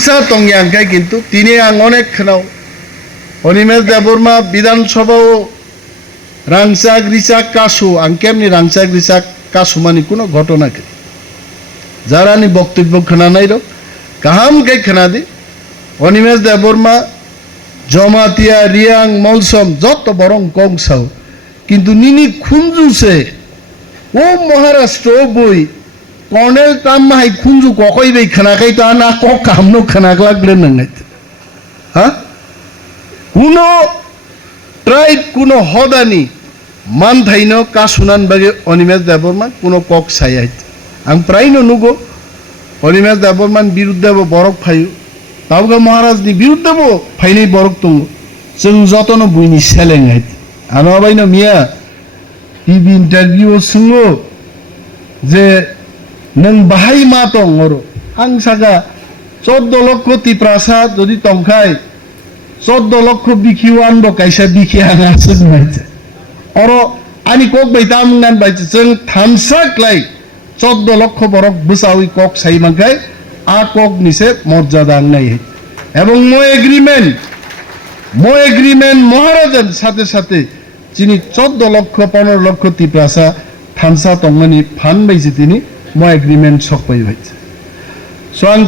থামসা টংয়াংকাই কিন্তু তিনি আং অনেক খানাও অনিমেষ দেববর্মা বিধানসভাও রাংচাক রিচাক কাসু আং কেমনি রাংচাক রিচাক কাসু মানে কোনো ঘটনাকে যারা নি বক্তব্য খানা নাই রো কাহাম কে খানা দি অনিমেষ দেববর্মা জমাতিয়া রিয়াং মলসম যত বরং কংসাও কিন্তু নিনি খুঞ্জুছে ও মহারাষ্ট্র বই কর্নেল তাম্মাই খুঞ্জু ককই বে খানাকাই তা না ক কামনো খানাক লাগলে নাঙাই হ্যাঁ কোনো ট্রাইব কোনো হদানি মান থাইনো কা শুনান বাগে অনিমেষ দেববর্মা কোনো কক সাইয়াই আং প্রায় নুগো অনিমেষ দেববর্মান বিরুদ্ধে বরক ফাইও তাওগা মহারাজनि বিরুদ্ধে ফাইनै बरक दङ जों जतन बुइनि सेलेङाय आनबायनो मिया टिभि इन्टारभिउ सोङो जे नों बाहाय मा दं अरो आं सागा 14 लक्ष तिप्रासा যদি तंखाय 14 लक्ष बिखिवान ब कायसा बिखि आं आसो नायছে अरो आनि कक बैताम नान बायছে जों थामसा क्लाय 14 लक्ष बरक बसावि कक साइमाखाय आ कक निसे मर्यादा নাই এবং মো এগ্রিমেন্ট মহারাজার সাথে সাথে যিনি 14 লক্ষ 15 লক্ষ তিপ্রাসা থানসা তংমানি ফান বাইছে তিনি মো এগ্রিমেন্ট সক পাই ভাইছে সো আং